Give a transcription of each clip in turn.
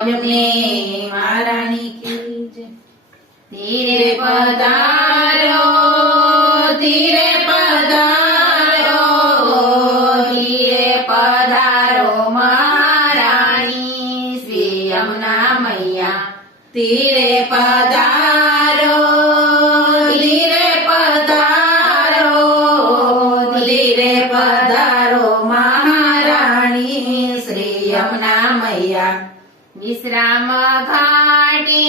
यमुने महारानी की जय। धीरे पधारो धीरे पधारो धीरे पधारो महारानी श्री यमुना मैया। धीरे पधारो धीरे पधारो धीरे पधारो महारानी श्री यमुना मैया। विश्राम घाटे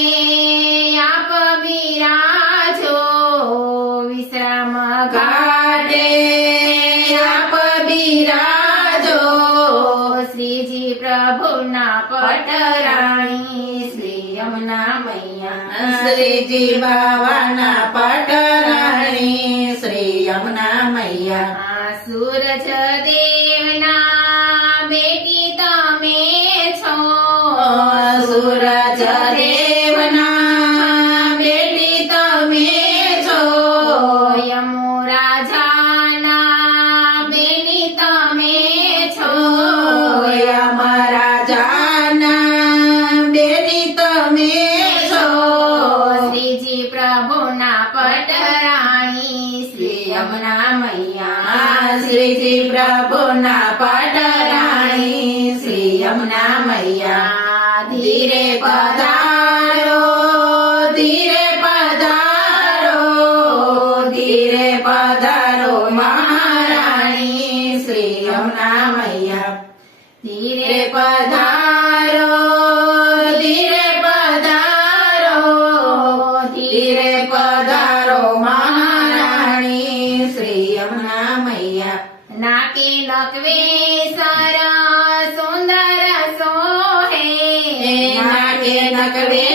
आप बिराजो विश्राम घाटे आप बिराजो श्रीजी प्रभुना पटराणी श्री यमुना मैया। श्रीजी बाबाना पटराणी श्री यमुना मैया। सूरज देवना बेटी तमे छो सूरज देवना बेटी तमे छो यमु राजाना बेटी तमे छो यम राजाना बेटी तमे छो श्रीजी प्रभुना पटराणी श्री यमुना मैया। श्रीजी प्रभुना पटराणी श्री यमुना मैया। धीरे पधारो धीरे पधारो धीरे पधारो महारानी श्री यमुना मैया। धीरे पधारो धीरे पधारो धीरे पधारो महारानी श्री यमुना मैया। नाके नकवे सारा सुंदर नाके नकवे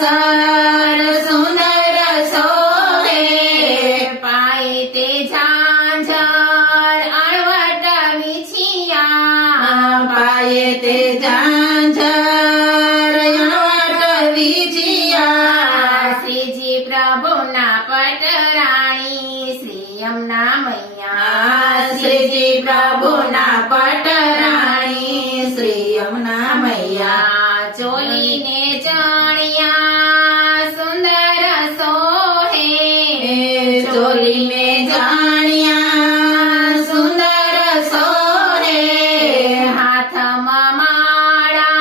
सर सुंदर सोहे पाए ते झांझर अड़वट विछिया पाए ते झांझर अड़वट विछिया। श्रीजी प्रभुना पटराणी श्री यमुना मैया। श्रीजी प्रभुना पटराणी श्री यमुना मैया। चोली ने चणिया सुंदर सोहे चोली में जानिया सुंदर सोहे हाथ माड़ा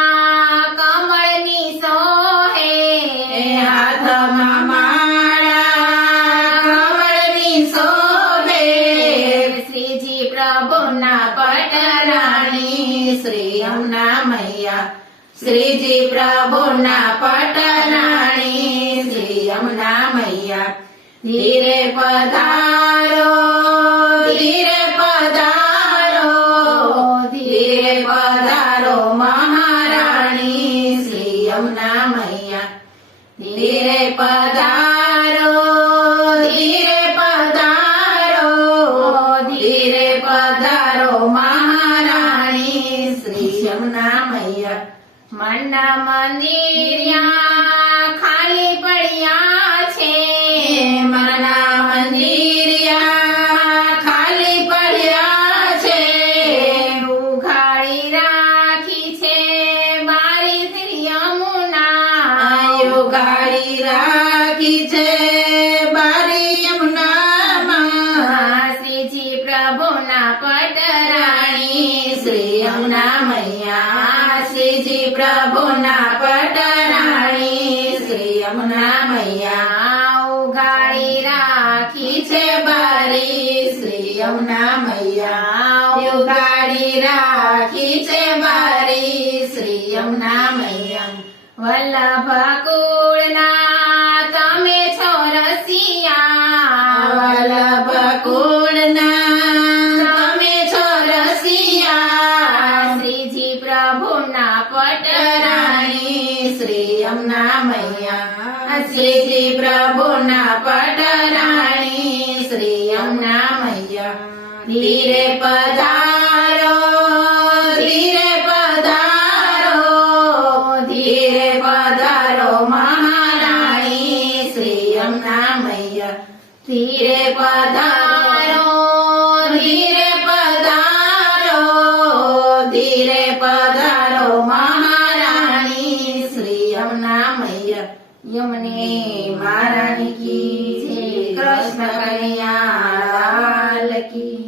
कमळनी सोहे हाथ माड़ा कमळनी सोहे। श्रीजी प्रभुना पटराणी श्री यमुना मैया। श्रीजी प्रभुना पटराणी श्री यमुना मैया। धीरे पधारो धीरे पधारो धीरे पधारो महारानी श्री यमुना मैया। धीरे पधारो धीरे पधारो धीरे पधारो महारानी श्री यमुना मैया। मन मंदिरिया खाली पड़िया छे मना मंदिरिया खाली पड़िया छे उघाड़ी राखी छे बारी श्री यमुना उघाड़ी राखी छे बारी यमुना मां। श्रीजी प्रभुना पटराणी श्री यमुना मैया। श्रीजी प्रभुना पटराणी श्री यमुना मैया। उघाड़ी राखी छे बारी श्री यमुना मैया। उघाड़ी राखी छे बारी श्री यमुना मैया। वल्लभ कुळना तमे छो रसिया वल्लभ कुळना तमे छो रसिया। श्रीजी प्रभुना पटराणी श्री यमुना मैया। श्रीजी प्रभुना पटराणी श्री यमुना मैया। धीरे पधारो धीरे पधारो धीरे पधारो महारानी श्री यमुना मैया। धीरे पधारो धीरे पधारो धीरे पधारो महारानी યમુના મૈયા યમને મહારાણી કી જય. કૃષ્ણ કનૈયા લાલ કી